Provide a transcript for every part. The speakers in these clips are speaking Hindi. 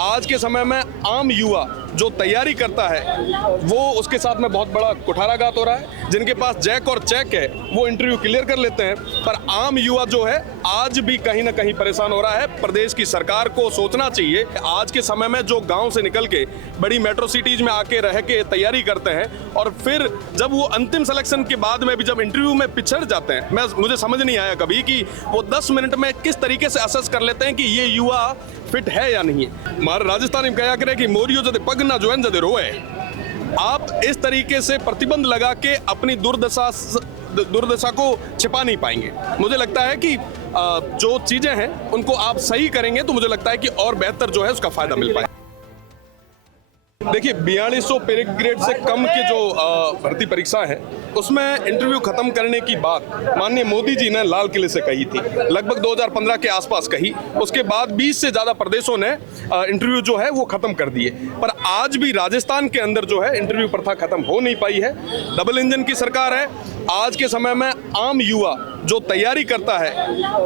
आज के समय में आम युवा जो तैयारी करता है वो उसके साथ में बहुत बड़ा कुठाराघात हो रहा है। जिनके पास जैक और चेक है वो इंटरव्यू क्लियर कर लेते हैं, पर आम युवा जो है आज भी कहीं ना कहीं परेशान हो रहा है। प्रदेश की सरकार को सोचना चाहिए। आज के समय में जो गांव से निकल के बड़ी मेट्रो सिटीज में आके रह के तैयारी करते हैं और फिर जब वो अंतिम सिलेक्शन के बाद में भी जब इंटरव्यू में पिछड़ जाते हैं, मुझे समझ नहीं आया कभी कि वो 10 मिनट में किस तरीके से असेस कर लेते हैं कि ये युवा फिट है या नहीं है। हमारे राजस्थान में कहा करे कि मोरियो जदे पग ना जो जदे रोए। आप इस तरीके से प्रतिबंध लगा के अपनी दुर्दशा को छिपा नहीं पाएंगे। मुझे लगता है कि जो चीजें हैं उनको आप सही करेंगे तो मुझे लगता है कि और बेहतर जो है उसका फायदा मिल पाए। देखिए 4200 पे ग्रेड से कम के जो भर्ती परीक्षा है उसमें इंटरव्यू खत्म करने की बात माननीय मोदी जी ने लाल किले से कही थी, लगभग 2015 के आसपास कही। उसके बाद 20 से ज्यादा प्रदेशों ने इंटरव्यू जो है वो खत्म कर दिए, पर आज भी राजस्थान के अंदर जो है इंटरव्यू प्रथा खत्म हो नहीं पाई है। डबल इंजन की सरकार है। आज के समय में आम युवा जो तैयारी करता है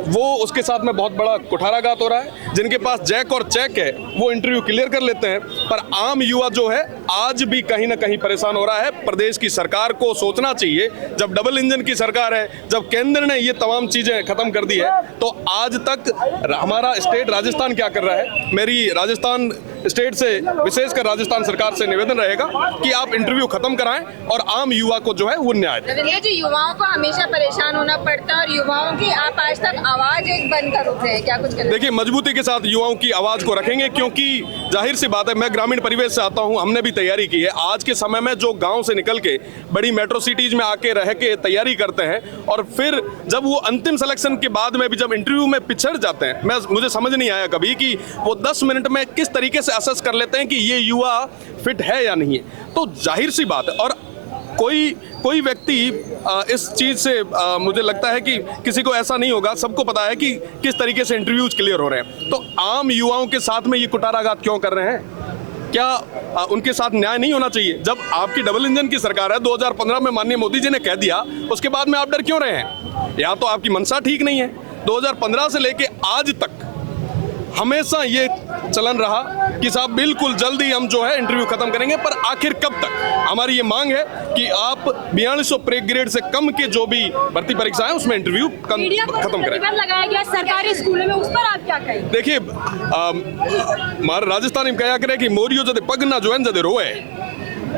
वो उसके साथ में बहुत बड़ा कुठाराघात हो रहा है। जिनके पास जैक और चेक है वो इंटरव्यू क्लियर कर लेते हैं, पर आम युवा जो है आज भी कहीं ना कहीं परेशान हो रहा है। प्रदेश की सरकार को सोचना चाहिए। जब डबल इंजन की सरकार है, जब केंद्र ने ये तमाम चीजें खत्म कर दी है, तो आज तक हमारा स्टेट राजस्थान क्या कर रहा है। मेरी राजस्थान स्टेट से, विशेषकर राजस्थान सरकार से निवेदन रहेगा कि आप इंटरव्यू खत्म कराएं और आम युवा को जो है वो न्याय दें। ये जो युवाओं को हमेशा परेशान होना पड़ता है और युवाओं की आप आज तक आवाज एक बंद कर उठे हैं, क्या कुछ करें? देखिए मजबूती के साथ युवाओं की आवाज को रखेंगे, क्योंकि जाहिर सी बात है, मैं ग्रामीण परिवेश से आता हूं, हमने भी तैयारी की है। आज के समय में जो गांव से निकल के बड़ी मेट्रो सिटीज में आके रह के तैयारी करते हैं और फिर जब वो अंतिम सिलेक्शन के बाद में भी जब इंटरव्यू में पिछड़ जाते हैं, मुझे समझ नहीं आया कभी कि वो 10 मिनट में किस तरीके से असेस कर लेते हैं कि ये युवा फिट है या नहीं है। तो जाहिर सी बात है, और कोई व्यक्ति इस चीज से मुझे लगता है कि किसी को ऐसा नहीं होगा। सबको पता है कि किस तरीके से इंटरव्यूज क्लियर हो रहे हैं। तो आम युवाओं के साथ में ये कुठाराघात क्यों कर रहे हैं? क्या उनके साथ न्याय नहीं होना चाहिए? जब आपकी डबल इंजन की सरकार है, 2015 में माननीय मोदी जी ने कह दिया, उसके बाद में आप डर क्यों रहे हैं? या तो आपकी मंशा ठीक नहीं है। 2015 से लेके आज तक हमेशा ये चलन रहा कि साहब बिल्कुल जल्दी हम जो है इंटरव्यू खत्म करेंगे, पर आखिर कब तक? हमारी ये मांग है कि आप 4200 पे ग्रेड से कम के जो भी भर्ती परीक्षा है उसमें इंटरव्यू खत्म करें। लगाया गया सरकारी स्कूलों में, उस पर आप क्या कहें? देखिए हमारे राजस्थान में कहा करे कि मोरियो जदे पग ना जो जदे रोए।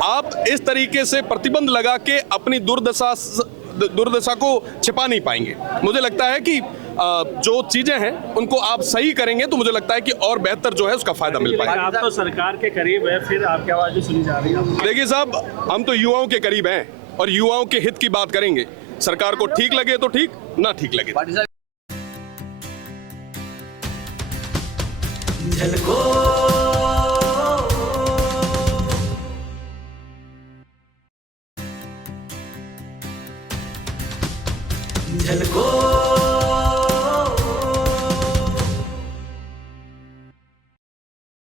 आप इस तरीके से प्रतिबंध लगा के अपनी दुर्दशा को छिपा नहीं पाएंगे। मुझे लगता है कि जो चीजें हैं उनको आप सही करेंगे तो मुझे लगता है कि और बेहतर जो है उसका फायदा मिल पाएगा। आप तो सरकार के करीब है, फिर आपकी आवाज भी सुनी जा रही है। देखिए साहब, हम तो युवाओं के करीब हैं और युवाओं के हित की बात करेंगे। सरकार को ठीक लगे तो ठीक, ना ठीक लगे झलको